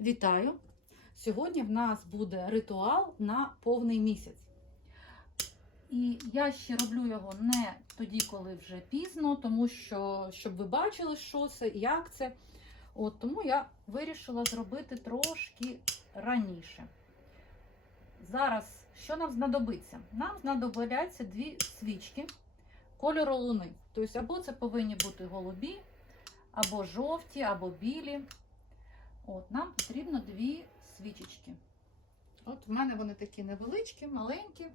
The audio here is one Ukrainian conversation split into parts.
Вітаю! Сьогодні в нас буде ритуал на повний місяць. І я ще роблю його не тоді, коли вже пізно, тому що, щоб ви бачили, що це, як це. От, тому я вирішила зробити трошки раніше. Зараз, що нам знадобиться? Нам знадобляться дві свічки кольору луни. Тобто, або це повинні бути голубі, або жовті, або білі. От, Нам потрібно дві свічечки. От в мене вони такі невеличкі, маленькі.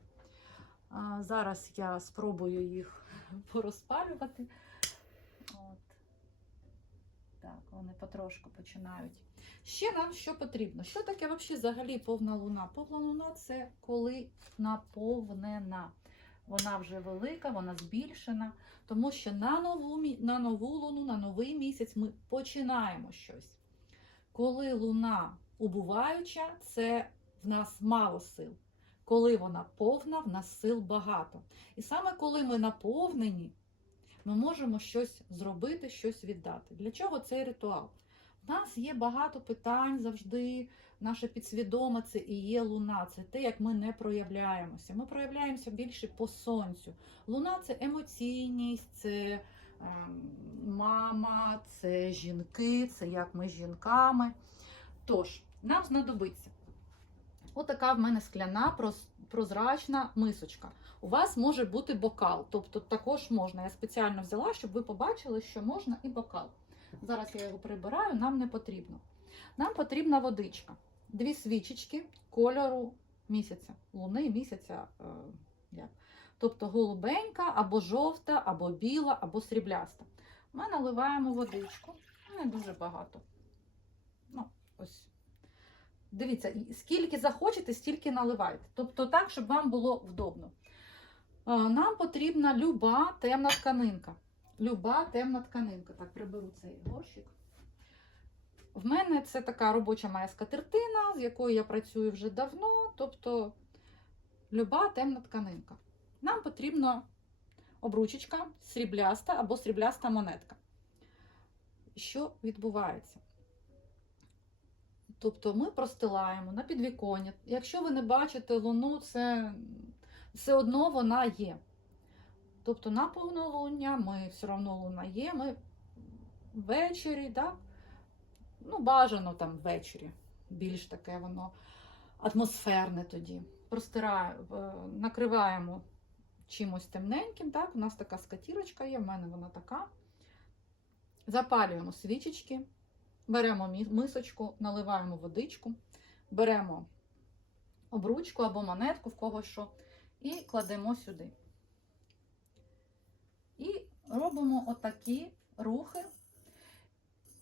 А, зараз я спробую їх порозпалювати. От. Так, вони потрошку починають. Ще нам що потрібно? Що таке взагалі взагалі повна луна? Повна луна це коли наповнена. Вона вже велика, вона збільшена, тому що на нову, на нову луну, на новий місяць ми починаємо щось. Коли луна убуваюча, це в нас мало сил. Коли вона повна, в нас сил багато. І саме коли ми наповнені, ми можемо щось зробити, щось віддати. Для чого цей ритуал? У нас є багато питань завжди. Наша підсвідома це і є луна, це те, як ми не проявляємося. Ми проявляємося більше по сонцю. Луна це емоційність, це мама, це жінки, це як ми з жінками. Тож, нам знадобиться отака в мене скляна прозрачна мисочка. У вас може бути бокал, тобто також можна. Я спеціально взяла, щоб ви побачили, що можна і бокал. Зараз я його прибираю, нам не потрібно. Нам потрібна водичка, дві свічечки кольору місяця, луни, місяця. Е, як? Тобто голубенька, або жовта, або біла, або срібляста. Ми наливаємо водичку, не дуже багато. Ну, ось. Дивіться, скільки захочете, стільки наливайте. Тобто так, щоб вам було вдобно. Нам потрібна люба темна тканинка. Люба темна тканинка. Так, приберу цей горщик. В мене це така робоча моя скатертина, з якою я працюю вже давно. Тобто люба темна тканинка. Нам потрібна обручечка, срібляста або срібляста монетка. Що відбувається? Тобто ми простилаємо на підвіконня. Якщо ви не бачите луну, це все одно вона є. Тобто на повнолуння ми все одно луна є. Ми ввечері, так? ну бажано там ввечері, більш таке воно атмосферне тоді. Простираємо, е, накриваємо чимось темненьким. Так? У нас така скатірочка є, в мене вона така. Запалюємо свічечки. Беремо мисочку, наливаємо водичку, беремо обручку або монетку, в кого що, і кладемо сюди. І робимо отакі рухи.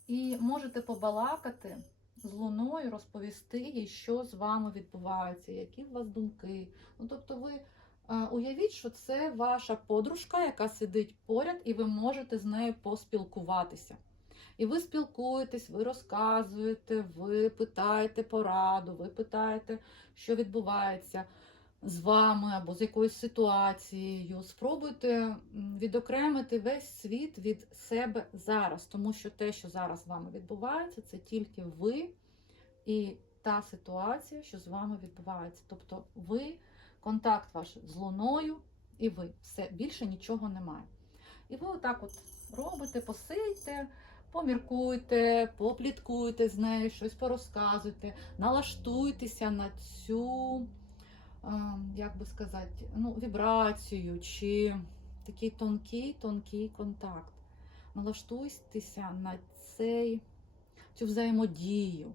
І можете побалакати з луною, розповісти їй, що з вами відбувається, які у вас думки. Ну, тобто, ви уявіть, що це ваша подружка, яка сидить поряд, і ви можете з нею поспілкуватися. І ви спілкуєтесь, ви розказуєте, ви питаєте пораду, ви питаєте, що відбувається з вами або з якоюсь ситуацією. Спробуйте відокремити весь світ від себе зараз, тому що те, що зараз з вами відбувається, це тільки ви і та ситуація, що з вами відбувається. Тобто ви, контакт ваш з луною, і ви. Все, більше нічого немає. І ви отак от робите, посидьте, поміркуйте, попліткуйте з нею, щось порозказуйте, налаштуйтеся на цю, е, як би сказати, ну, вібрацію чи такий тонкий, тонкий контакт. Налаштуйтеся на цей, цю взаємодію,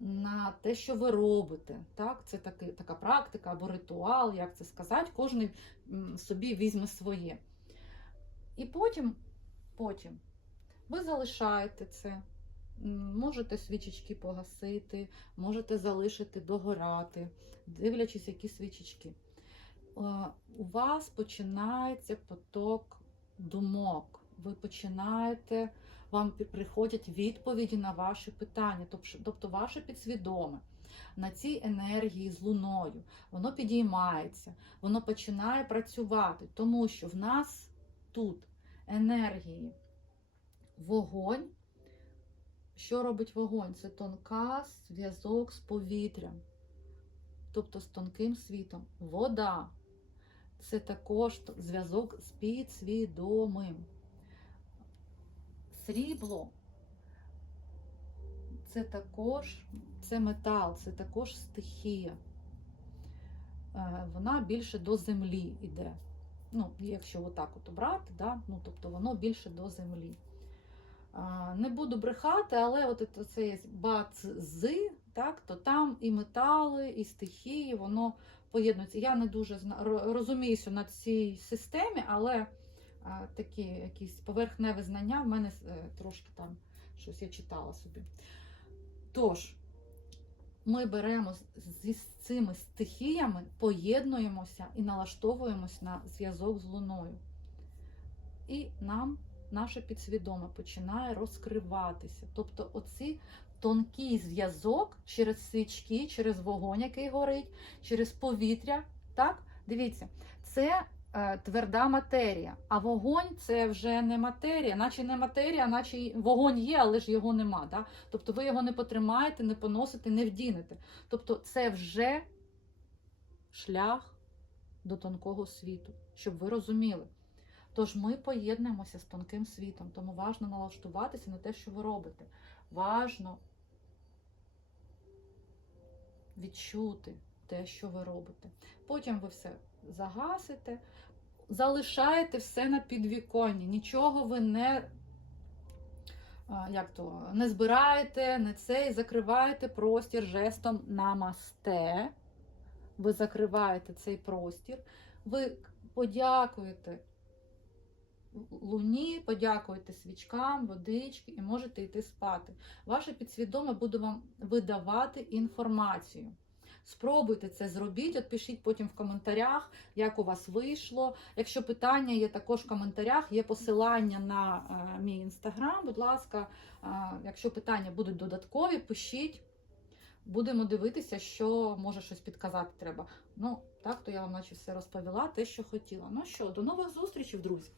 на те, що ви робите. Так? Це таки, така практика або ритуал, як це сказати, кожен собі візьме своє. І потім, потім ви залишаєте це. Можете свічечки погасити, можете залишити догорати, дивлячись, які свічечки. Е, У вас починається поток думок. Ви починаєте, вам приходять відповіді на ваші питання, тобто, ваше підсвідоме. На цій енергії з луною воно підіймається, воно починає працювати, тому що в нас тут енергії вогонь, Що робить вогонь? Це тонка зв'язок з повітрям, тобто з тонким світом. Вода це також зв'язок з підсвідомим. Срібло це також це метал, це також стихія. Е, Вона більше до землі йде. Ну, якщо отак от брати, да? ну, тобто воно більше до землі. Не буду брехати, але от це- бац-зи, так, то там і метали, і стихії, воно поєднується. Я не дуже розуміюся на цій системі, але такі якісь поверхневі знання в мене е, трошки там щось я читала собі. Тож, ми беремо зі цими стихіями, поєднуємося і налаштовуємось на зв'язок з луною. І нам наше підсвідоме починає розкриватися. Тобто, оці тонкий зв'язок через свічки, через вогонь, який горить, через повітря. Так? Дивіться, це тверда матерія, а вогонь це вже не матерія, наче не матерія, наче вогонь є, але ж його нема. Да? Тобто ви його не потримаєте, не поносите, не вдінете. Тобто це вже шлях до тонкого світу, щоб ви розуміли. Тож ми поєднуємося з тонким світом, тому важно налаштуватися на те, що ви робите. Важно відчути те, що ви робите. Потім ви все загасите, залишаєте все на підвіконні, нічого ви не, як то, не збираєте, не цей, закриваєте простір жестом намасте. Ви закриваєте цей простір, ви подякуєте луні, подякуєте свічкам, водички і можете йти спати. Ваше підсвідоме буде вам видавати інформацію. Спробуйте це зробіть, от пишіть потім в коментарях, як у вас вийшло. Якщо питання є також в коментарях, є посилання на е, мій інстаграм. Будь ласка, е, якщо питання будуть додаткові, пишіть. Будемо дивитися, що може щось підказати треба. Ну, так то я вам наче все розповіла, те, що хотіла. Ну що, до нових зустрічей, друзі!